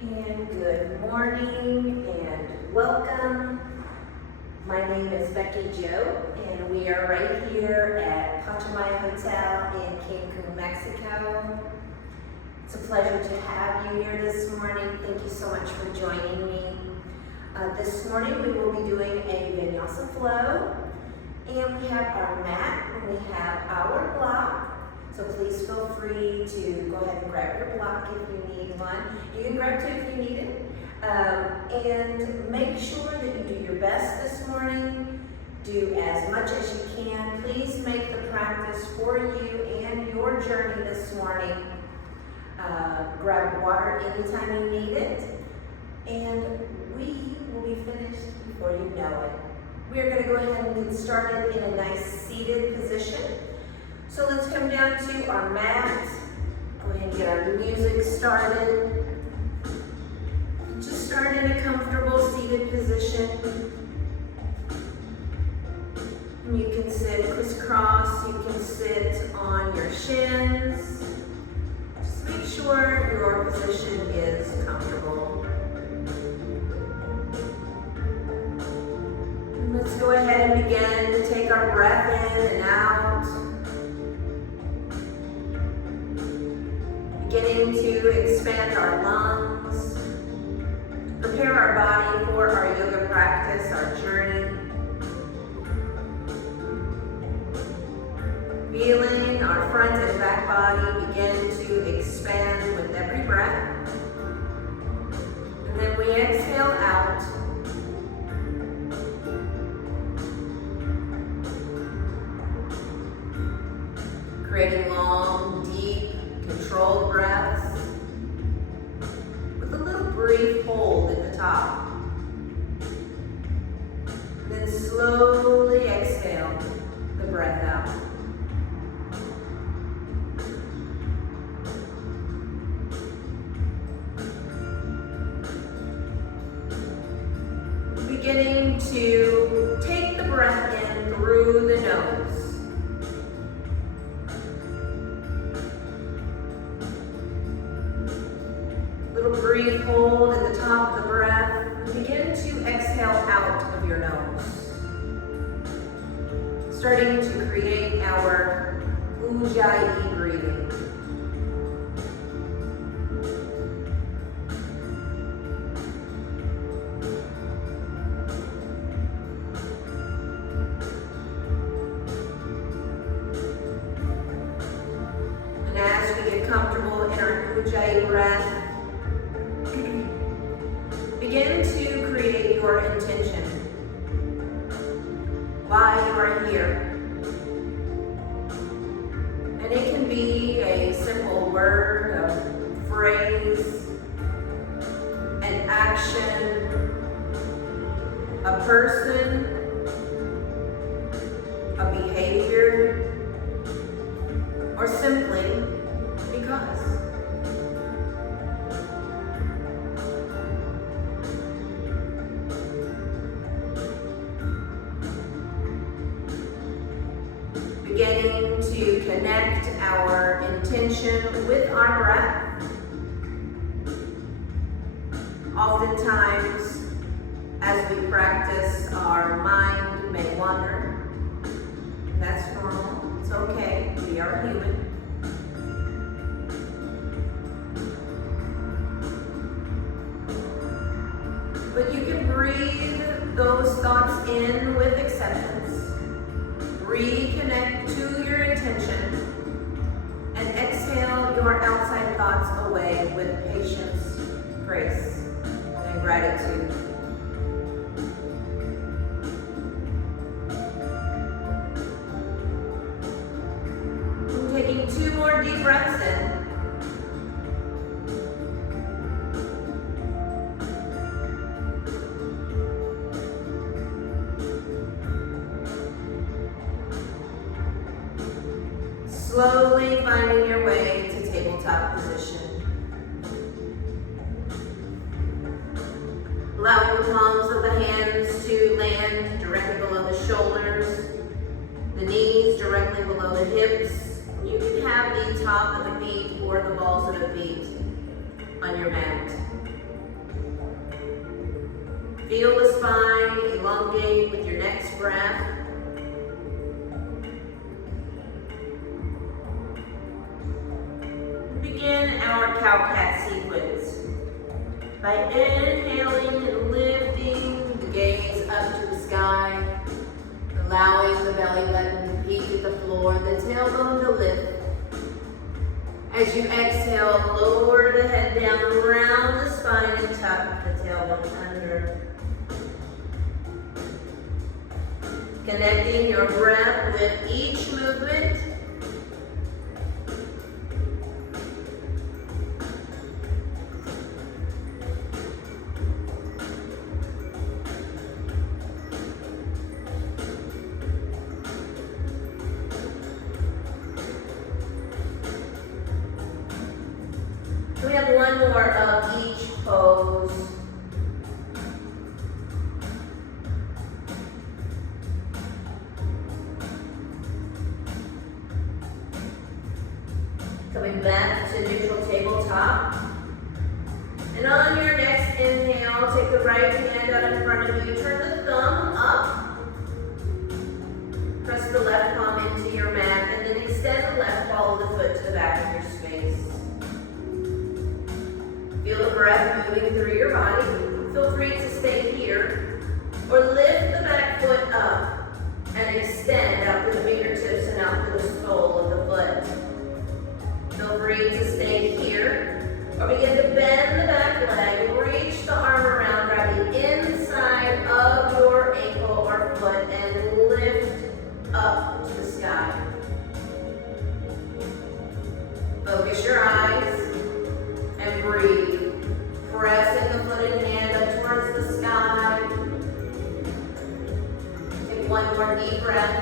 And good morning and welcome. My name is Bekki Jo and we are right here at Pachamaya Hotel in Cancun, Mexico. It's a pleasure to have you here this morning. Thank you so much for joining me. This morning we will be doing a Vinyasa Flow, and we have our mat and we have our block. So please feel free to go ahead and grab your block if you need one. You can grab two if you need it. And make sure that you do your best this morning. Do as much as you can. Please make the practice for you and your journey this morning. Grab water anytime you need it. And we will be finished before you know it. We are going to go ahead and get started in a nice seated position. So let's come down to our mat. Go ahead and get our music started. Just start in a comfortable seated position. You can sit crisscross, you can sit on your shins. Just make sure your position is comfortable. Let's go ahead and begin to take our breath in and out. Beginning to expand our lungs. Prepare our body for our yoga practice, our journey. Feeling our front and back body begin to expand with every breath. And then we exhale out. Creating long, deep, controlled breaths with a little brief hold at the top. And then slowly exhale the breath out. Beginning to take the breath in through the nose. Brief hold at the top of the breath. Begin to exhale out of your nose. Starting to create our Ujjayi breathing. And as we get comfortable in our Ujjayi breath, begin to create your intention. Why you are here. And it can be a simple word, a phrase, an action, a person, a behavior, or simply because. Beginning to connect our intention with our breath. Oftentimes, as we practice, our mind may wander. That's normal. It's okay. We are human. But you can breathe those thoughts in with acceptance. Reconnect to your intention and exhale your outside thoughts away with patience, grace, and gratitude. I'm taking 2 more deep breaths in. Slowly finding your way to tabletop position. Allowing the palms of the hands to land directly below the shoulders, the knees directly below the hips. You can have the top of the feet or the balls of the feet on your mat. Feel the spine elongate with your next breath. Begin our cow-cat sequence by inhaling and lifting the gaze up to the sky, allowing the belly button to peak at the floor, the tailbone to lift. As you exhale, lower the head down, round the spine, and tuck the tailbone under. Connecting your breath with each movement. We have one more of each pose. Coming back to neutral tabletop. And on your next inhale, take the right hand out in front of you, turn the thumb up. Press the left palm into your mat, and then extend the left ball of the foot to the back of your space. Feel the breath moving through your body. Feel free to stay here or lift the back foot up and extend out to the fingertips and out to the sole of the foot. Feel free to stay here or begin to bend the back leg. Reach the arm around, grab the inside of your ankle or foot and lift up to the sky. Focus your eyes and breathe. Pressing the foot and hand up towards the sky. Take one more deep breath.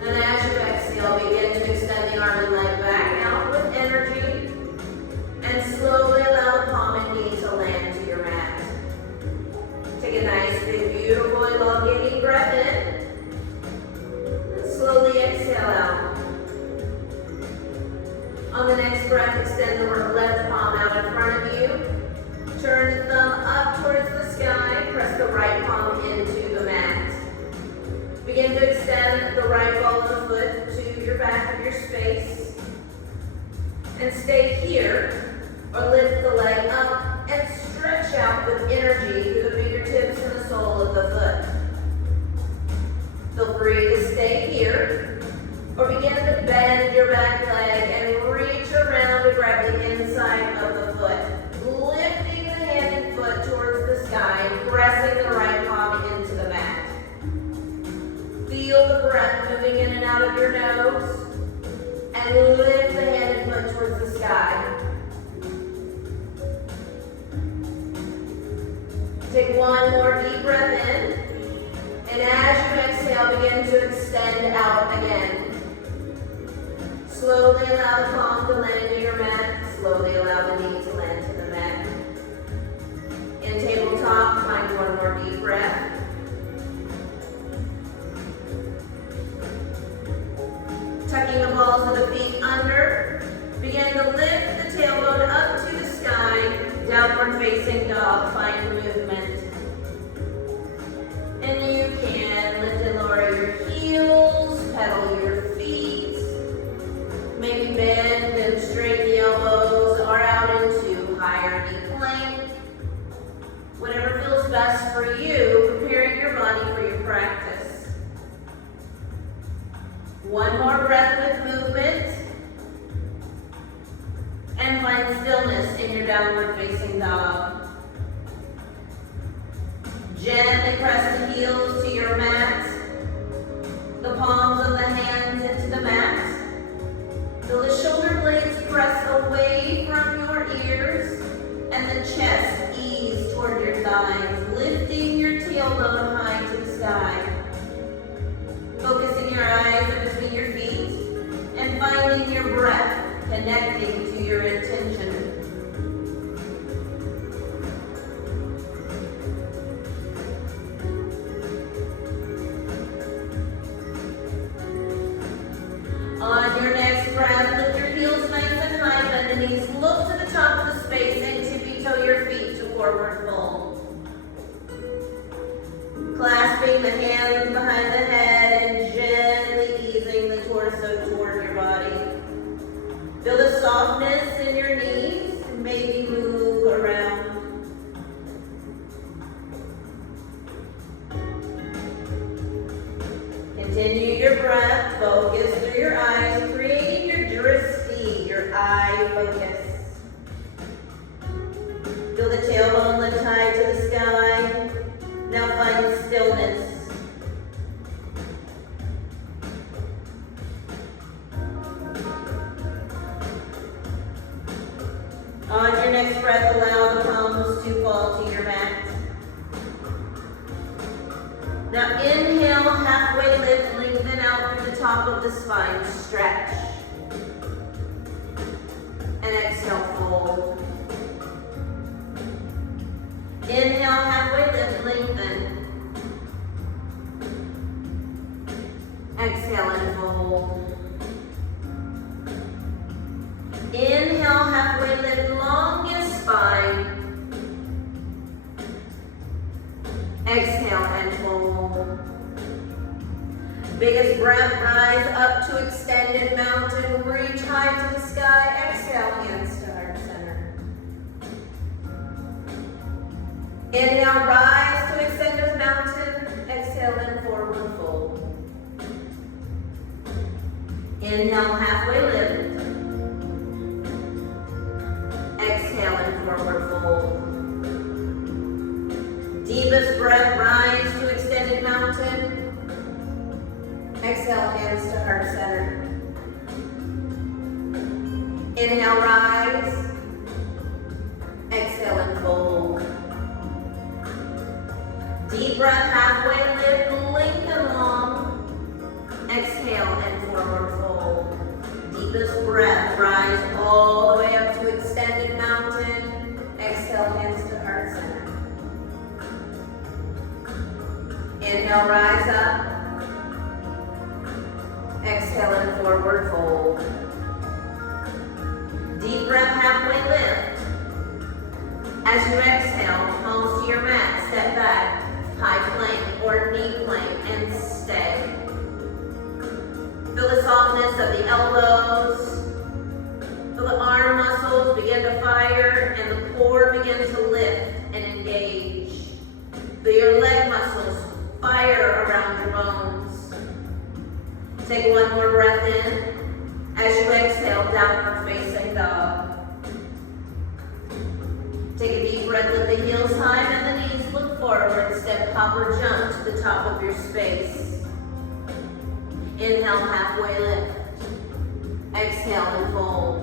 And as you exhale, begin to extend the arm and leg back out with energy. And slowly allow the palm and knee to land to your mat. Take a nice, big, beautiful, elongating breath in. And slowly exhale out. On the next breath, extend the left palm out in front of you. Turn the thumb up towards the sky. Press the right palm into the mat. Begin to extend the right ball of the foot to your back of your space. And stay here or lift the leg up and stretch out with energy through the fingertips and the sole of the foot. Feel free to stay here or begin to bend your back leg and reach around to grab the inside of the foot. Lifting the hand and foot towards the sky and pressing the right palm into the mat. Feel the breath moving in and out of your nose. And lift the hand and foot towards the sky. Take one more deep breath in. And as you exhale, begin to extend out again. Slowly allow the palm to land to your mat. Slowly allow the knee to land to the mat. In tabletop, find one more deep breath. Tucking the balls of the feet under. Begin to lift the tailbone up to the sky. Downward facing dog. Find movement. And you can lift and lower your heels. Pedal your feet. Maybe bend and straighten the elbows or out into higher knee plank. Whatever feels best for you, preparing your body for your practice. One more breath with movement. And find stillness in your downward facing dog. Gently press the heels to your mat. The palms of the hands into the mat. Feel the shoulder blades press away from your ears and the chest ease toward your thighs, lifting your tailbone high to the sky. Focusing your eyes in between your feet and finding your breath, connecting to your intention. On your next breath, lift your heels nice and high, bend the knees, look to the top of the space, and tippy-toe your feet to forward fold. Wrapping the hands behind the head and gently easing the torso toward your body. Feel the softness in your knees and maybe move around. Continue your breath, focus through your eyes, creating your drishti, your eye focus. Feel the tailbone lift high to the sky. Now find stillness. On your next breath, allow the palms to fall to your mat. Now inhale, halfway lift, lengthen out through the top of the spine, stretch. And exhale, fold. Inhale, halfway lift, lengthen. Exhale and fold. Inhale, halfway lift, longest spine. Exhale and fold. Biggest breath, rise up to extended mountain. Reach high to the sky. Exhale, hands to heart center. Inhale, rise to extended mountain. Exhale and forward fold. Inhale, halfway lift. Exhale and forward fold. Deepest breath, rise to extended mountain. Exhale, hands to heart center. Inhale, rise. Exhale and fold. Deep breath, halfway lift, lengthen long. Exhale and forward fold. Deepest breath, rise all the way up to extended mountain. Exhale, hands to heart center. Inhale, rise up. Exhale and forward fold. Deep breath, halfway lift. As you exhale, palms to your mat, step back, high plank or knee plank, and stay. Feel the softness of the elbows. Feel the arm muscles begin to fire and the core begin to lift and engage. Feel your leg muscles fire around your bones. Take one more breath in. As you exhale, downward facing dog. Take a deep breath, lift the heels high and the knees, look forward, step, hop or jump to the top of your space. Inhale, halfway lift. Exhale and fold.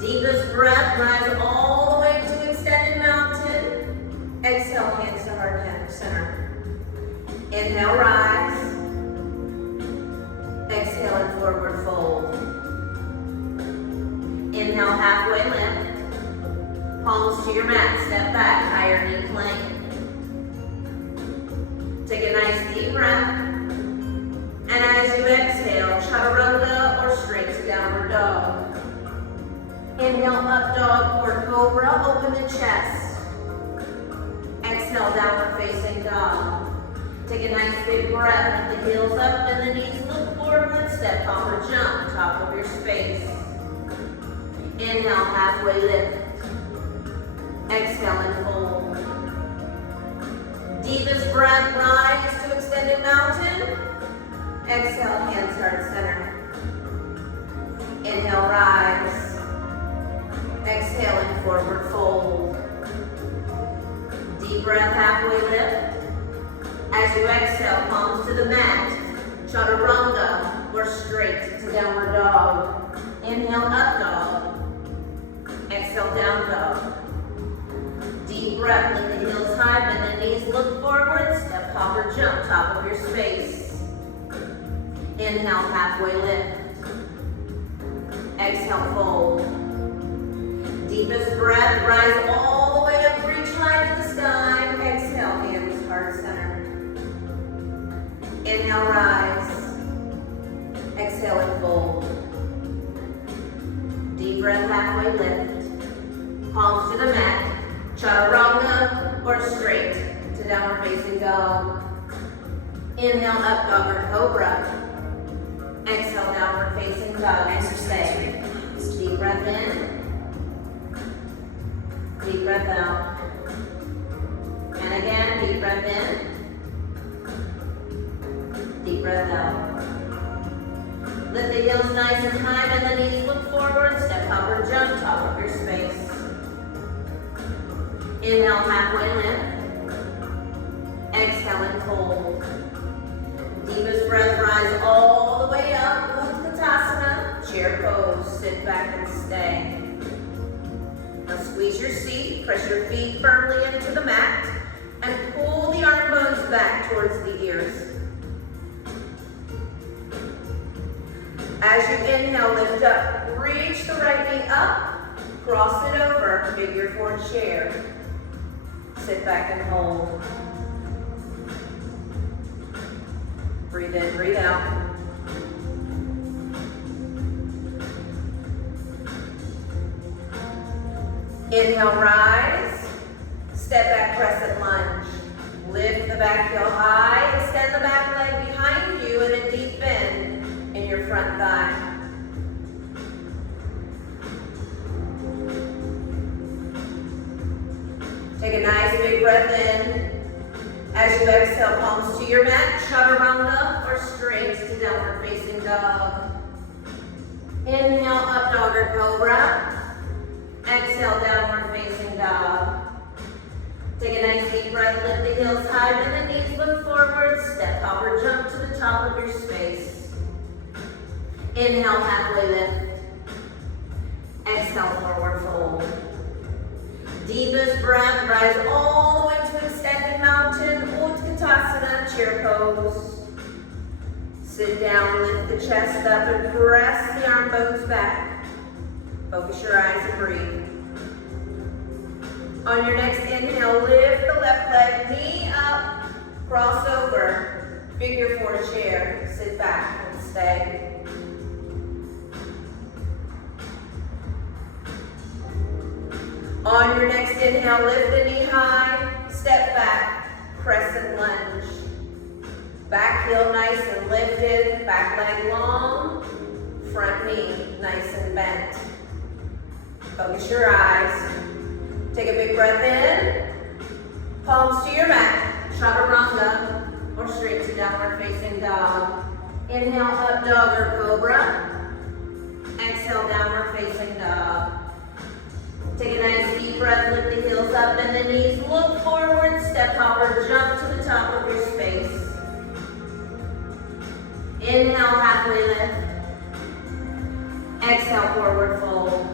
Deepest breath, rise all the way to extended mountain. Exhale, hands to heart center. Inhale, rise. Exhale and forward fold. Inhale, halfway lift. Palms to your mat, step back, higher knee plank. Take a nice deep breath. And as you exhale, chaturanga or straight to downward dog. Inhale, up dog or cobra, open the chest. Exhale, downward facing dog. Take a nice big breath, lift the heels up and the knees, look forward, step, hop or jump, top of your space. Inhale, halfway lift. Exhale and fold. Deepest breath, rise to extended mountain. Exhale, hands heart center. Inhale, rise. Exhale and forward fold. Deep breath, halfway lift. As you exhale, palms to the mat, chaturanga or straight to downward dog. Inhale, up dog. Exhale, down dog. Deep breath, lift the heels high, bend the knees, look forward, step, hop or jump, top of your space. Inhale, halfway lift. Exhale, fold. Deepest breath, rise all the way up, reach high to the sky. Exhale, hands heart center. Inhale, rise. Exhale and fold. Deep breath, halfway lift. Palms to the mat. Chaturanga or straight to to downward facing dog. Inhale, up dog or cobra. Exhale, downward facing dog and stay. Deep breath in. Deep breath out. And again, deep breath in. Deep breath out. Lift the heels nice and high, and the knees look forward. Step, hop, or jump, top of your space. Inhale, halfway lift. Exhale and fold. Deepest breath, rise all the way up. Utkatasana, chair pose. Sit back and stay. Now squeeze your seat, press your feet firmly into the mat, and pull the arm bones back towards the ears. As you inhale, lift up. Reach the right knee up, cross it over, figure four chair. Sit back and hold. Breathe in, breathe out. Inhale, rise. Step back, crescent lunge. Lift the back heel high. Extend the back leg behind you in a deep bend in your front thigh. Take a nice big breath in. As you exhale, palms to your mat, chaturanga or straight to downward facing dog. Inhale, up dog or cobra. Exhale, downward facing dog. Take a nice deep breath, lift the heels high, and the knees look forward. Step, hop, or jump to the top of your space. Inhale, halfway lift. Exhale, forward fold. Deepest breath, rise all the way to extended mountain, Utkatasana, chair pose. Sit down, lift the chest up, and press the arm bones back. Focus your eyes and breathe. On your next inhale, lift the left leg, knee up, cross over, figure four chair. Sit back and stay. On your next inhale, lift the knee high, step back, crescent lunge. Back heel nice and lifted, back leg long, front knee nice and bent. Focus your eyes. Take a big breath in, palms to your mat, chaturanga, or straight to downward facing dog. Inhale, up dog or cobra. Exhale, downward facing dog. Take a nice deep breath, lift the heels up and the knees look forward, step, hop, or jump to the top of your space. Inhale, halfway lift. Exhale, forward fold.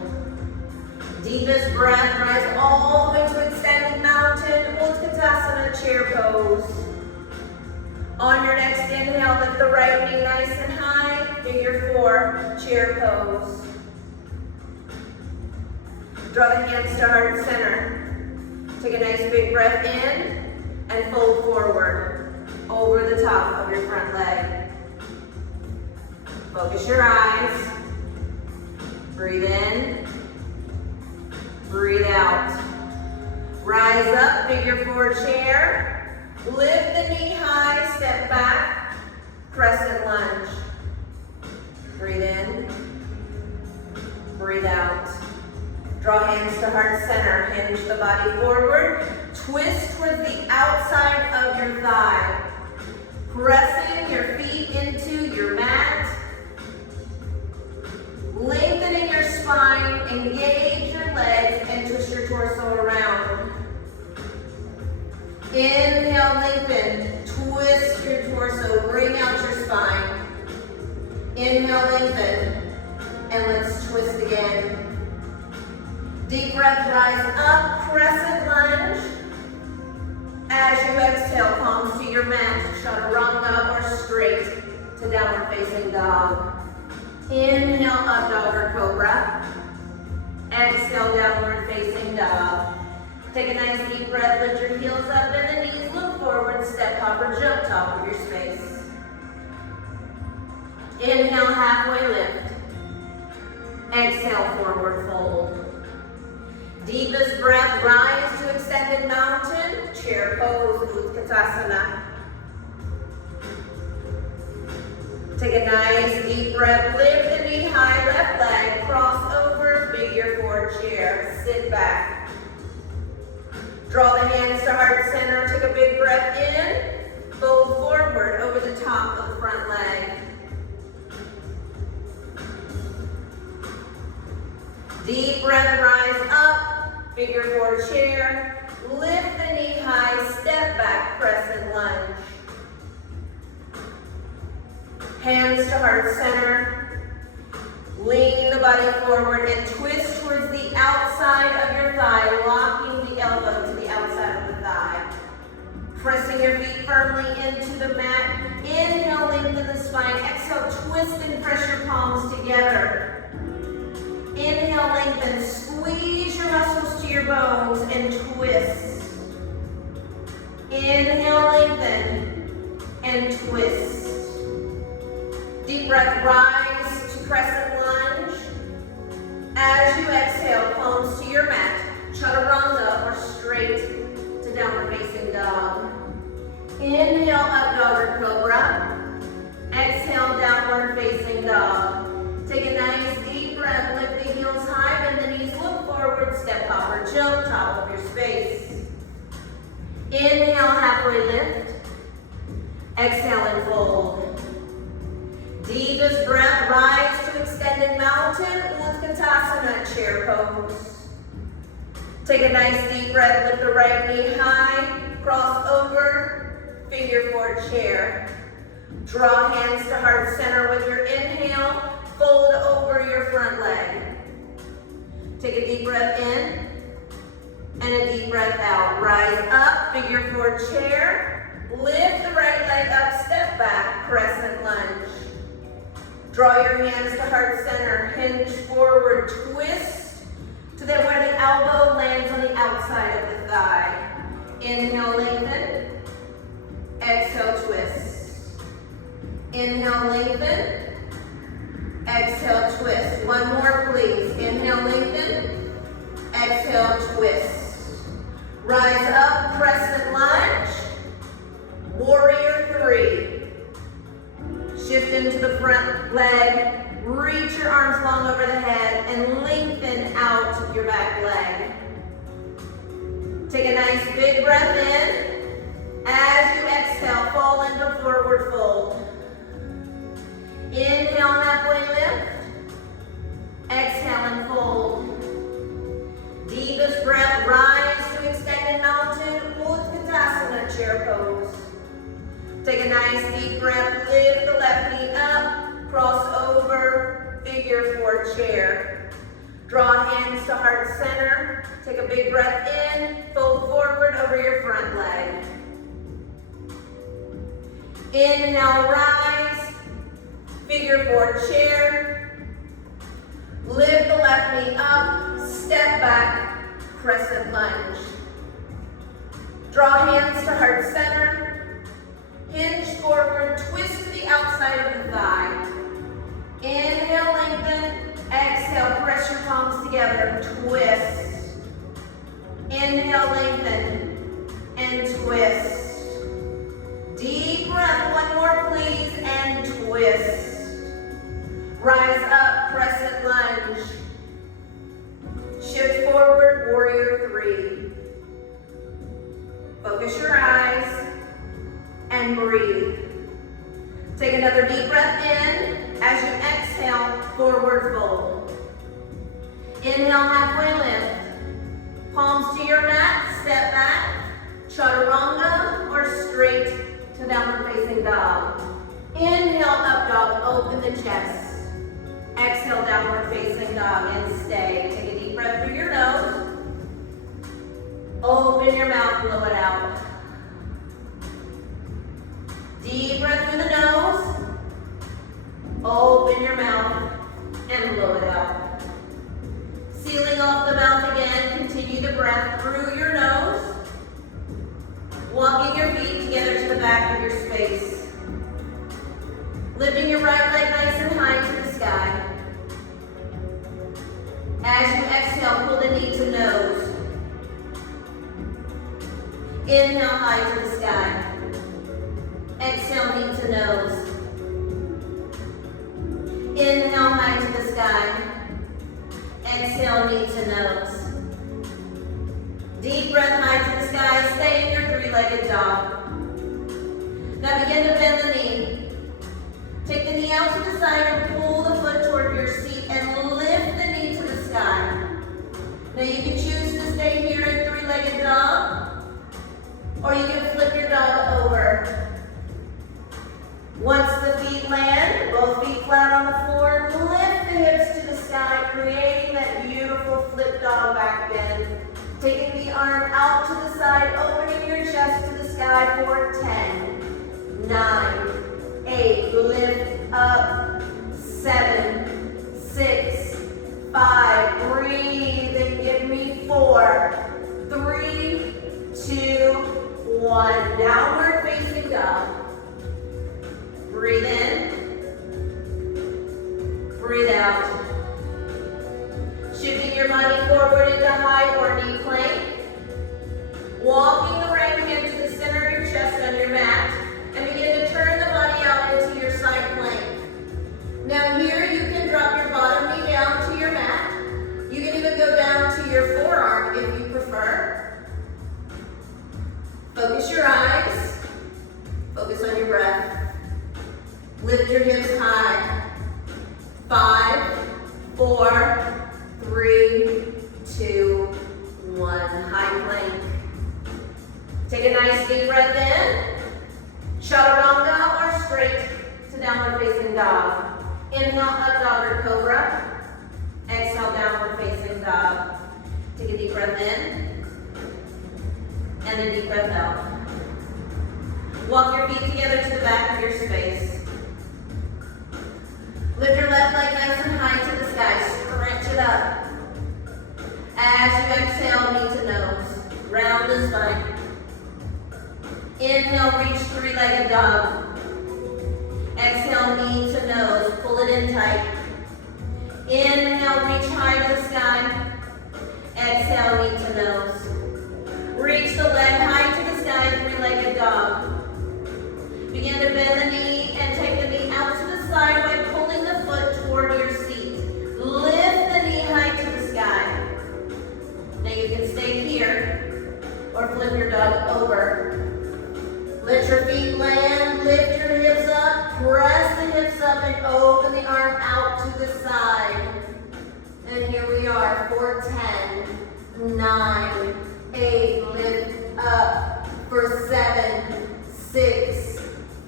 Deepest breath, rise all the way to extended mountain, Utkatasana, chair pose. On your next inhale, lift the right knee nice and high, figure four, chair pose. Draw the hands to heart center. Take a nice big breath in and fold forward over the top of your front leg. Focus your eyes. Breathe in. Breathe out. Rise up, figure four chair. Lift the knee high, step back, crescent lunge. Breathe in. Breathe out. Draw hands to heart center. Hinge the body forward. Twist towards the outside of your thigh. Pressing your feet into your mat. Lengthening your spine. Engage your legs and twist your torso around. Inhale, lengthen. Twist your torso. Bring out your spine. Inhale, lengthen. And let's twist again. Deep breath, rise up, crescent lunge. As you exhale, palms to your mat, chaturanga or straight to downward facing dog. Inhale, up dog or cobra. Exhale, downward facing dog. Take a nice deep breath, lift your heels up and the knees look forward, step, hop, or jump top of your space. Inhale, halfway lift. Exhale, forward fold. Deepest breath, rise to extended mountain, chair pose, Utkatasana. Take a nice deep breath, lift the knee high, left leg, cross over, figure four chair, sit back. Draw the hands to heart center, take a big breath in, fold forward over the top of the front leg. Deep breath, rise up, figure four chair, lift the knee high, step back, crescent lunge. Hands to heart center. Lean the body forward and twist towards the outside of your thigh, locking the elbow to the outside of the thigh. Pressing your feet firmly into the mat. Inhale, lengthen the spine. Exhale, twist and press your palms together. Inhale, lengthen. Squeeze your muscles to your bones and twist. Inhale, lengthen and twist. Deep breath, rise to crescent lunge. As you exhale, palms to your mat. Chaturanga or straight to downward facing dog. Inhale, up dog or cobra. Exhale, downward facing dog. Take a nice deep breath, lift the heels high, bend the knees, look forward, step hop or jump, top of your space. Inhale, halfway lift. Exhale and fold. Deepest breath, rise to extended mountain, Utkatasana, chair pose. Take a nice deep breath, lift the right knee high, cross over, figure four chair. Draw hands to heart center with your inhale, fold over your front leg. Take a deep breath in and a deep breath out. Rise up, figure four chair, lift the right leg up, step back, crescent lunge. Draw your hands to heart center, hinge forward, twist to then where the elbow lands on the outside of the thigh. Inhale, lengthen. Exhale, twist. Inhale, lengthen. Exhale, twist. One more, please. Inhale, lengthen. Exhale, twist. Rise up, crescent lunge. Warrior three. Shift into the front leg, reach your arms long over the head, and lengthen out your back leg. Take a nice big breath in. As you exhale, fall into forward fold. Inhale, halfway lift. Exhale and fold. Deepest breath, rise to extended mountain, Utkatasana, chair pose. Take a nice deep breath, lift the left knee up, cross over, figure four chair. Draw hands to heart center, take a big breath in, fold forward over your front leg. Inhale, rise, figure four chair. Lift the left knee up, step back, crescent lunge. Draw hands to heart center. Hinge forward, twist to the outside of the thigh. Inhale, lengthen. Exhale, press your palms together, twist. Inhale, lengthen, and twist. Deep breath, one more please, and twist. Rise up, crescent lunge. Shift forward, warrior three. Focus your eyes. And breathe. Take another deep breath in. As you exhale, forward fold. Inhale, halfway lift. Palms to your mat, step back. Chaturanga or straight to downward facing dog. Inhale, up dog, open the chest. Exhale, downward facing dog and stay. Take a deep breath through your nose. Open your mouth, blow it out. Deep breath through the nose. Open your mouth and blow it out. Sealing off the mouth again, continue the breath through your nose. Walking your feet together to the back of your space. Lifting your right leg nice and high to the sky. As you exhale, pull the knee to nose. Inhale, high to the sky. Exhale, knee to nose. Inhale, high to the sky. Exhale, knee to nose. Deep breath, high to the sky. Stay in your three-legged dog. Now begin to bend the knee. Take the knee out to the side and pull the foot toward your seat and lift the knee to the sky. Now you can choose to stay here in three-legged dog, or you can flip your dog over. Once the feet land, both feet flat on the floor, lift the hips to the sky, creating that beautiful flip dog back bend. Taking the arm out to the side, opening your chest to the sky for 10, 9, 8, lift up, 7, 6, 5, breathe and give me 4, 3, 2, 1, downward facing dog. Breathe in, breathe out. Shifting your body forward into high or knee plank. Walking the right hand to the center of your chest on your mat. And begin to turn the body out into your side plank. Now here you can drop your bottom knee down to your mat. You can even go down to your forearm if you prefer. Focus your eyes. Focus on your breath. Lift your hips high. 5, 4, 3, 2, 1. High plank. Take a nice deep breath in. Chaturanga or straight to downward facing dog. Inhale, up dog or cobra. Exhale, downward facing dog. Take a deep breath in and a deep breath out. Walk your feet together to the back of your space. Lift your left leg nice and high to the sky. Stretch it up. As you exhale, knee to nose. Round the spine. Inhale, reach three-legged dog. Exhale, knee to nose. Pull it in tight. Inhale, reach high to the sky. Exhale, knee to nose. Reach the leg high to the sky, three-legged dog. Begin to bend the knee and take the knee out to the side by pulling the foot toward your seat. Lift the knee high to the sky. Now you can stay here or flip your dog over. Let your feet land, lift your hips up, press the hips up and open the arm out to the side. And here we are for 10, 9, 8, lift up for 7, 6,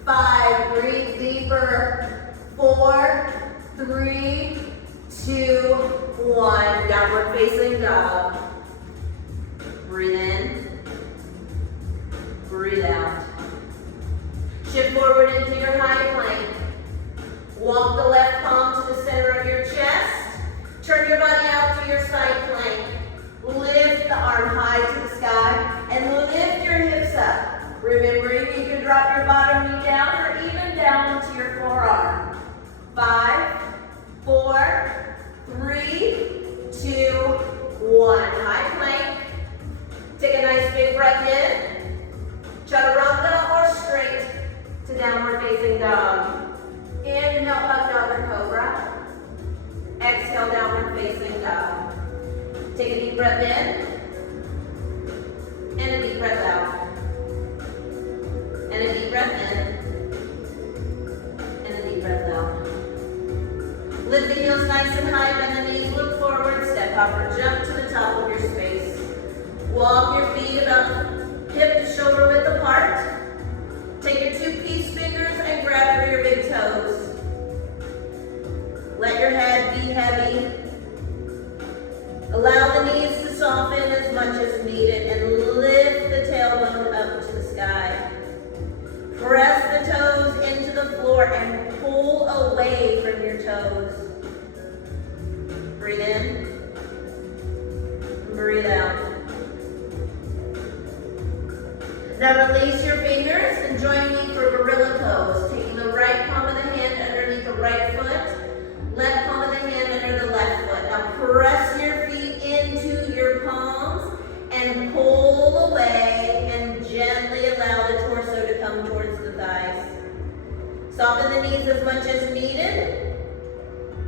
5, breathe deeper, 4, 3, 2, 1, downward facing dog. Breathe in, breathe out. Shift forward into your high plank. Walk the left palm to the center of your chest. Turn your body out to your side plank. Lift the arm high to the sky and lift your hips up. Remembering you can drop your bottom knee down or even down to your forearm. 5, 4, 3, 2, 1. High plank. Take a nice big breath in. Chaturanga or straight to downward facing dog. Inhale, up dog or cobra. Exhale, downward facing dog. Take a deep breath in and a deep breath out. And a deep breath in and a deep breath out. Lift the heels nice and high, bend the knees, look forward, step up or jump to the top of your space. Walk your feet about hip to shoulder width apart. Take your 2 peace fingers and grab for your big toes. Let your head be heavy. Allow the knees to soften as much as needed and lift the tailbone up to the sky. Press the toes into the floor and pull away from your toes. Breathe in. Breathe out. Now release your fingers and join me for gorilla pose. Taking the right palm of the hand underneath the right foot, left palm of the hand under the left foot. Now press your feet into your palms and pull away and Soften the knees as much as needed.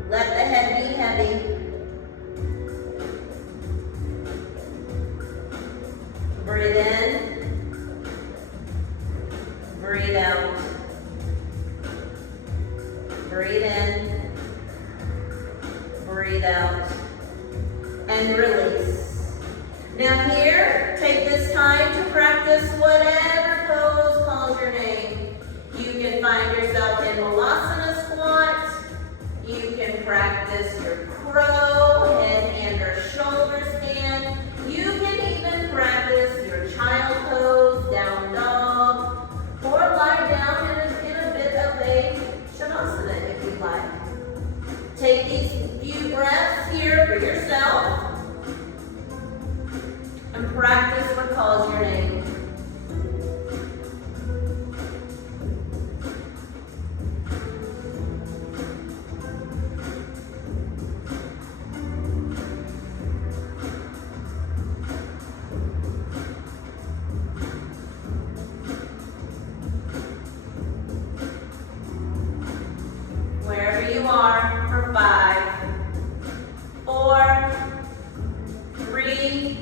Let the head be heavy. Breathe in. Breathe out. Breathe in. Breathe out. And release. Now here, take this time to practice whatever pose calls your name. You can find yourself in Vinyasa squat. You can practice your crow, head, hand, or shoulder stand. You can even practice your child pose, down dog, or lie down in a bit of a shavasana if you'd like. Take these few breaths here for yourself and practice what calls your name. Wherever you are, for 5, 4, 3,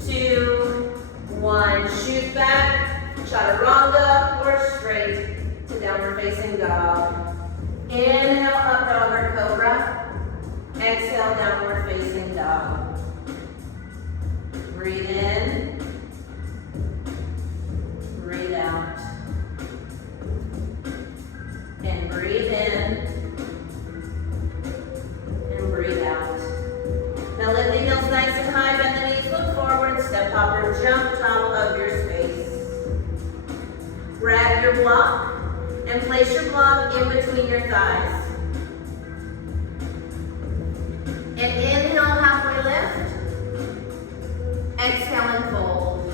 2, 1. Shoot back, chaturanga, or straight to downward facing dog. Inhale, up dog or cobra. Exhale, downward facing dog. Breathe in. Breathe out. And breathe in. And breathe out. Now lift the heels nice and high, bend the knees, look forward, step, hop, or jump top of your space. Grab your block and place your block in between your thighs. And inhale, halfway lift. Exhale and fold.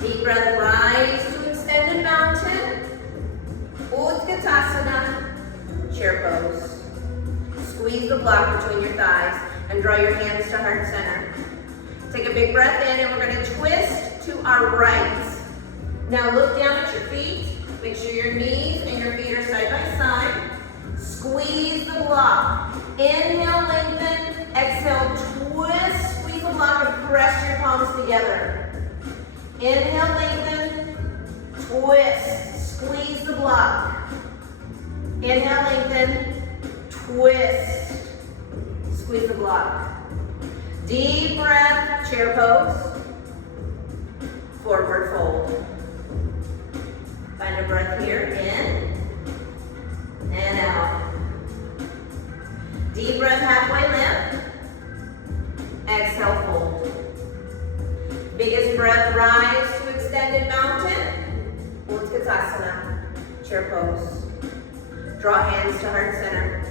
Deep breath, rise to extended mountain. Utkatasana, chair pose. Squeeze the block between your thighs and draw your hands to heart center. Take a big breath in and we're going to twist to our right. Now look down at your feet. Make sure your knees and your feet are side by side. Squeeze the block. Inhale, lengthen. Exhale, twist. Squeeze the block and press your palms together. Inhale, lengthen. Twist. Squeeze the block. Inhale, lengthen. Twist. Squeeze the block. Deep breath, chair pose. Forward fold. Find a breath here, in and out. Deep breath, halfway lift. Exhale, fold. Biggest breath, rise to extended mountain. Utkatasana, chair pose. Draw hands to heart center.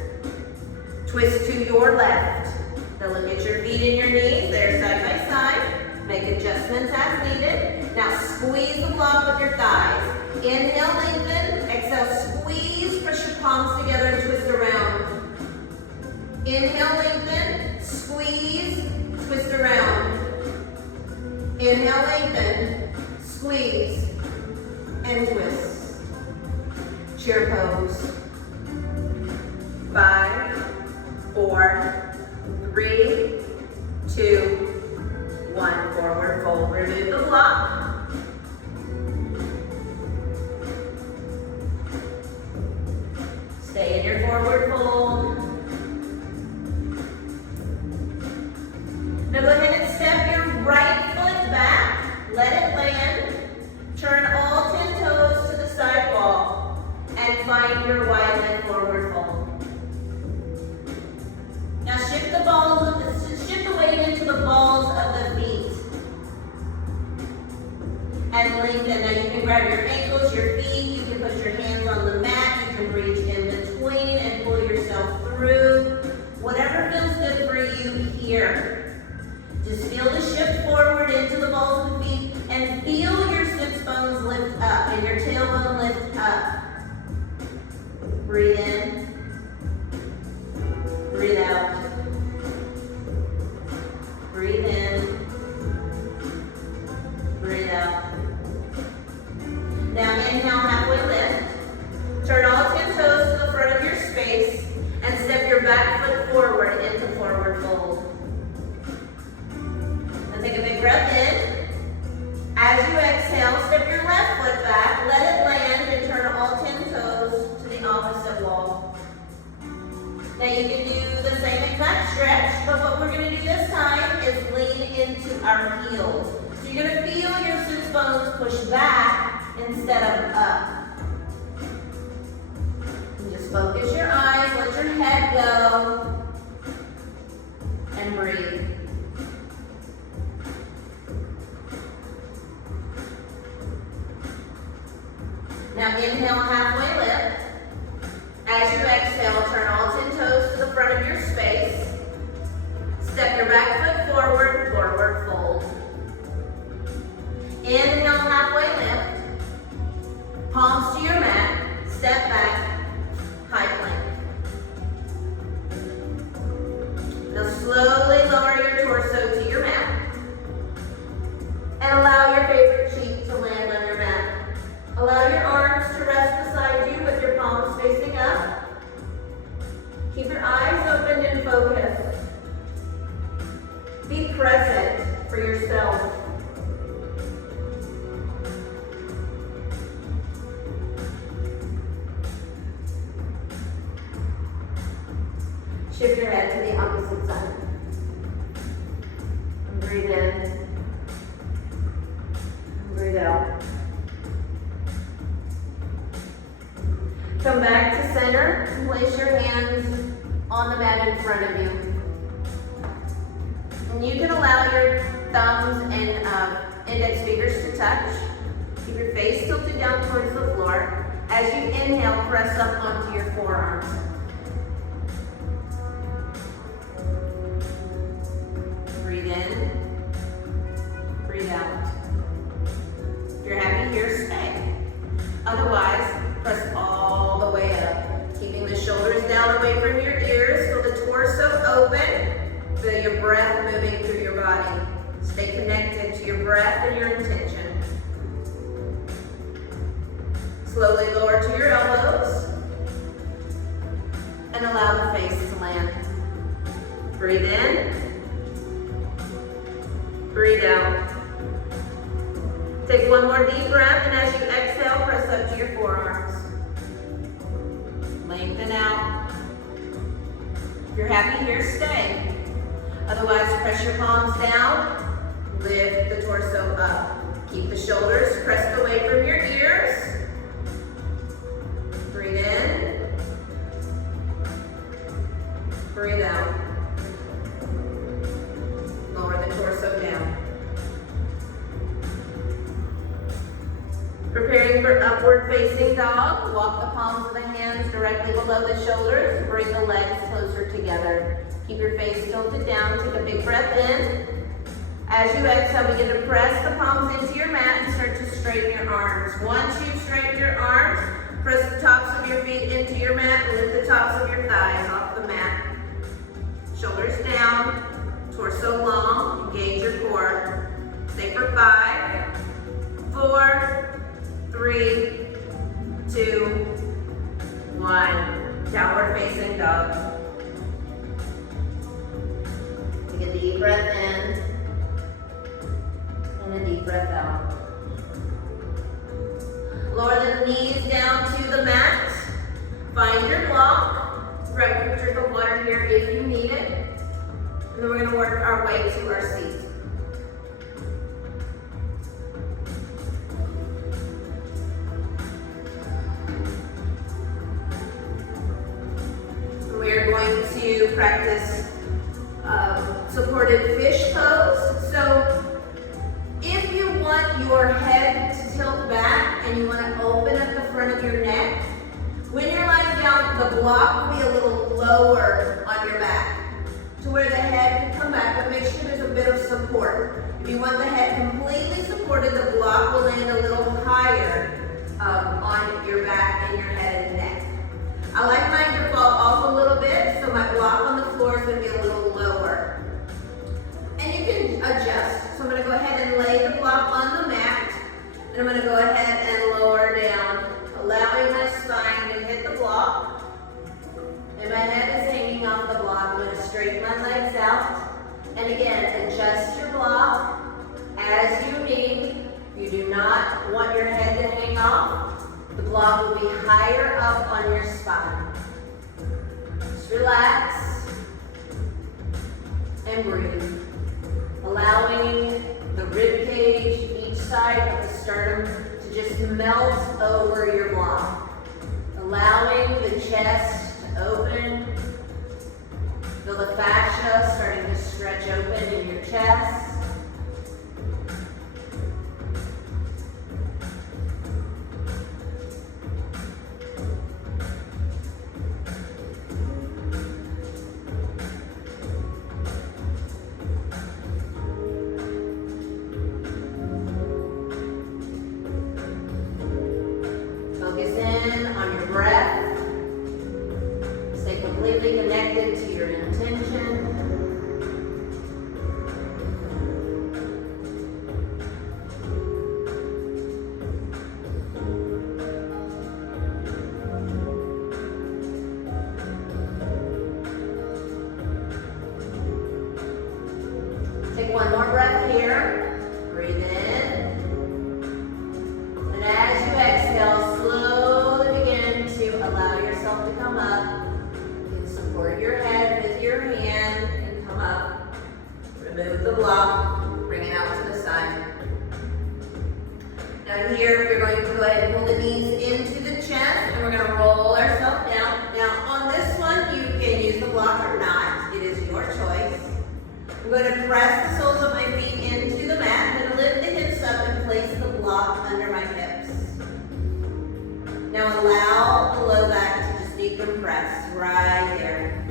Twist to your left. Now look at your feet and your knees. They're side by side. Make adjustments as needed. Now squeeze the block with your thighs. Inhale, lengthen. Exhale, squeeze. Press your palms together and twist around. Inhale, lengthen. Squeeze. Twist around. Inhale, lengthen. Squeeze. And twist. Chair pose. 5, 4, 3, 2, 1. Forward fold. Remove the block. Stay in your forward fold. Now go ahead and step your right foot back. Let it land. Turn all 10 toes to the side wall and find your wide leg forward fold. Now shift the weight into the balls of the feet. And lengthen. Now you can grab your ankles, your feet, you can put your hands on the mat, you can reach in between and pull yourself through. Whatever feels good for you here. Just feel the shift forward into the balls of the feet and feel your sits bones lift up and your tailbone lift up. Breathe in. Breathe out. Breathe in. Breathe out. Now inhale, halfway lift. our heels. So you're gonna feel your sits bones push back instead of up. And just focus your eyes, let your head go, and breathe. Now inhale, halfway lift. As you exhale, turn all 10 toes to the front of your space. Step your back foot forward, forward fold. Inhale, halfway lift. Palms to your mat, step back, high plank. Now slowly lower your torso to your mat. And allow your favorite cheek to land on your mat. Allow your arms to rest beside you with your palms facing up. Keep your eyes open and focused. Be present for yourself. Shift your head to the opposite side. And breathe in. And breathe out. Come back to center and place your hands on the mat in front of you. And you can allow your thumbs and index fingers to touch. Keep your face tilted down towards the floor. As you inhale, press up onto your forearms. Breathe in, breathe out. If you're happy here, stay. Otherwise, press all the way up. Keeping the shoulders down away from your ears. Feel the torso open. Feel your breath moving through your body. Stay connected to your breath and your intention. Slowly lower to your elbows. And allow the face to land. Breathe in. Breathe out. Take one more deep breath, and as you exhale, press up to your forearms. Lengthen out. If you're happy here, stay. Otherwise, press your palms down. Lift the torso up. Keep the shoulders pressed away from your ears. Breathe in. Breathe out. Lower the torso down. Preparing for upward facing dog. Walk the palms of the hands directly below the shoulders. Bring the legs closer together. Keep your face tilted down. Take a big breath in. As you exhale, begin to press the palms into your mat and start to straighten your arms. Once you've straightened your arms, press the tops of your feet into your mat and lift the tops of your thighs off the mat. Shoulders down, torso long, engage your core. Stay for 5, 4, 3, 2, 1. Downward facing dog. Take a deep breath in and a deep breath out. Lower the knees down to the mat. Find your block. Grab a quick drink of water here if you need it. And then we're going to work our way to our seat. We are going to practice supported fish pose. So if you want your head to tilt back and you want to open up the front of your neck, when you're lying down, the block will be a little lower on your back to where the head can come back, but make sure there's a bit of support. If you want the head completely supported, the block will land a little higher on your back and your head and neck. I like mine to fall off a little bit, so my block on the floor is going to be a little lower. And you can adjust. So I'm going to go ahead and lay the block on the mat, and I'm going to go ahead and lower down, allowing my spine to hit the block. And my head is hanging off the block. I'm going to straighten my legs out. And again, adjust your block as you need. You do not want your head to hang off. The block will be higher up on your spine. Just relax and breathe. allowing the rib cage, each side of the sternum, to just melt over your block. Allowing the chest to open. Feel the fascia starting to stretch open in your chest. Focus in on your breath. Stay completely connected to your intention. Take one more breath here. Breathe in. And as you exhale, slowly begin to allow yourself to come up. You can support your head with your hand and come up. Remove the block. Bring it out to the side. Now here, you're going to go ahead and pull the knees into the chest, and we're going to roll ourselves down. Now on this one, you can use the block or not. It is your choice. I'm going to press the soles of my feet into the mat. I'm going to lift the hips up and place the block under my hips. Now allow the low back to just decompress right there.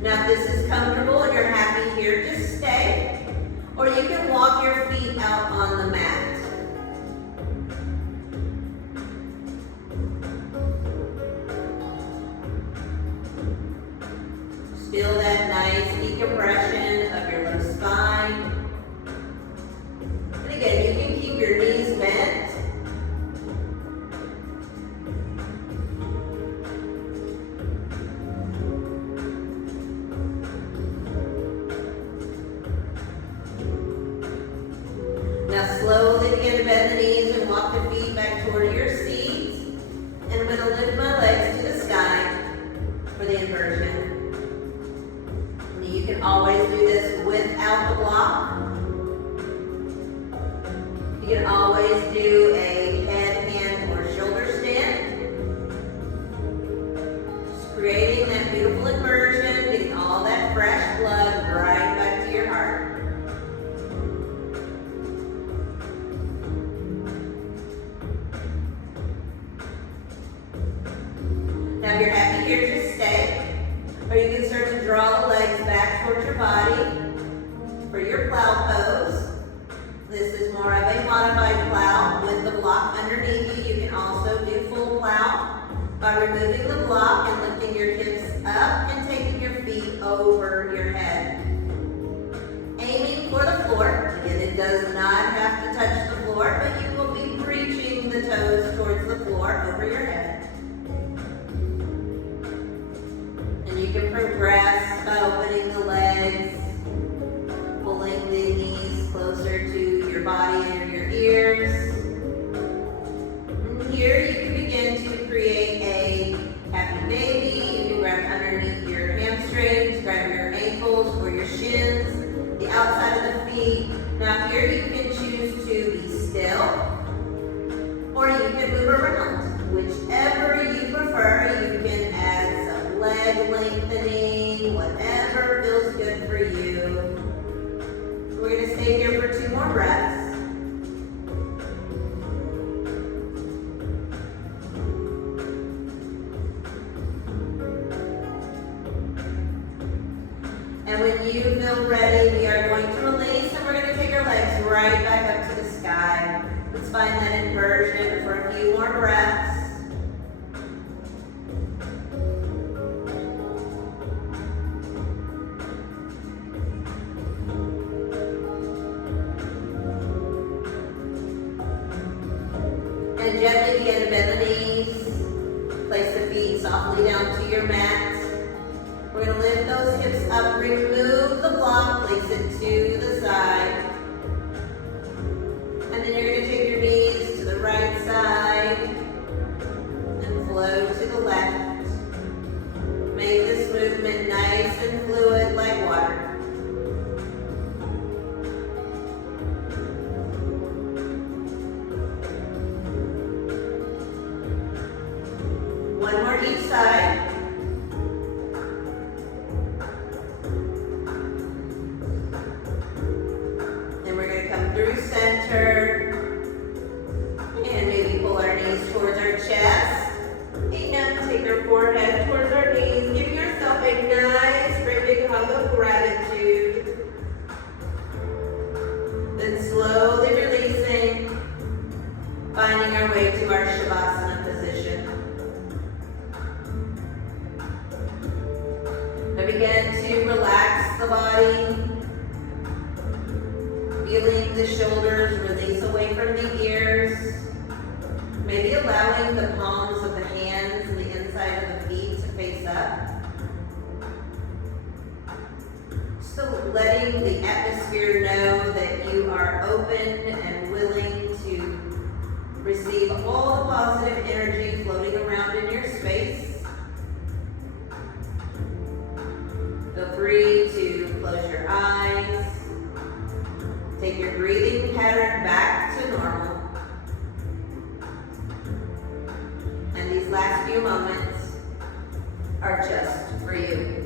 Now if this is comfortable and you're happy here, just stay. Or you can walk your feet out on the mat. Feel that nice decompression of your low spine. And again, you can keep your knees bent. Now slowly begin to bend the knees and walk the feet back toward your seat. And I'm going to lift my legs to the sky for the inversion. You can always do this without the block. You can always do a head, hand, or shoulder stand. Just creating that beautiful inversion, getting all that fresh blood right back to your heart. Now if you're happy here, just stay. Or you can start to draw the legs back towards your body for your plow pose. This is more of a modified plow with the block underneath you. You can also do full plow by removing the block and lifting your hips up and taking your feet over your head. Aiming for the floor. Again, it does not have to touch the floor, but you will be reaching the toes towards the floor over your head. You can progress by opening the legs, pulling the knees closer to your body and your ears. And here you can begin to create a happy baby. You can grab underneath your hamstrings, grab your ankles or your shins, the outside of the feet. Now here you can choose to be still, or you can move around. Whichever you prefer, you can add some leg lengthening, whatever feels good for you. We're going to stay here for 2 more breaths. And when you feel ready, we are going to release, and we're going to take our legs right back up to the sky. Let's find that inversion for a few more breaths. And gently begin to bend the knees. Place the feet softly down to your mat. We're going to lift those hips up, remove the block, place it to the side. And then you're going to take your knees to the right side and flow to the left. Make this movement nice and fluid like water. One more each side. Then we're going to come through center. And maybe pull our knees towards our chest. And take our forehead towards our knees. Give yourself a nice, great big hug of gratitude. Then slowly releasing, finding our way to our Shavasana position. Now begin to relax the body. Feeling the shoulders release away from the ears. Maybe allowing the palms of the hands and the inside of the feet to face up. So letting the atmosphere know that you are open and willing to receive all the positive energy floating around in your space. Feel free to close your eyes. Take your breathing pattern back to normal. And these last few moments are just for you.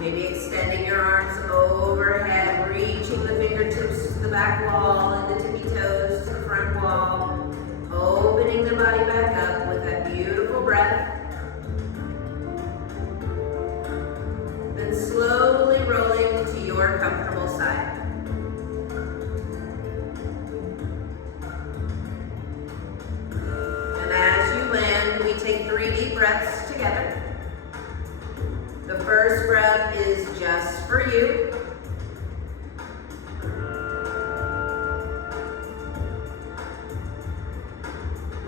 Maybe extending your arms overhead, reaching the fingertips to the back wall and the tippy toes to the front wall.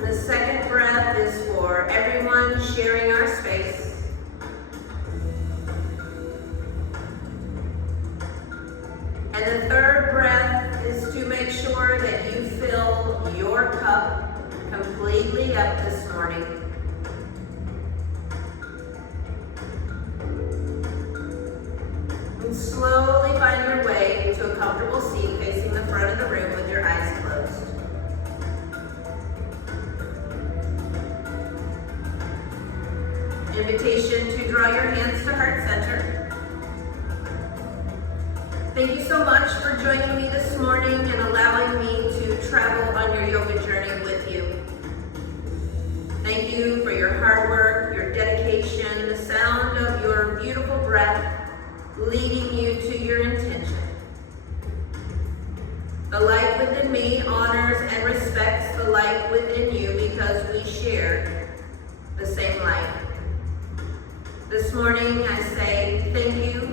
And the second breath is for everyone sharing our space. And the third breath is to make sure that you fill your cup completely up this morning. And slowly find your way to a comfortable seat facing the front of the room with your eyes closed. Invitation to draw your hands to heart center. Thank you so much for joining me this morning and allowing me to travel on your yoga journey with you. Thank you for your hard work, your dedication, the sound of your beautiful breath leading you to your intention. The light within me honors and respects the light within you because we share the same light. This morning I say thank you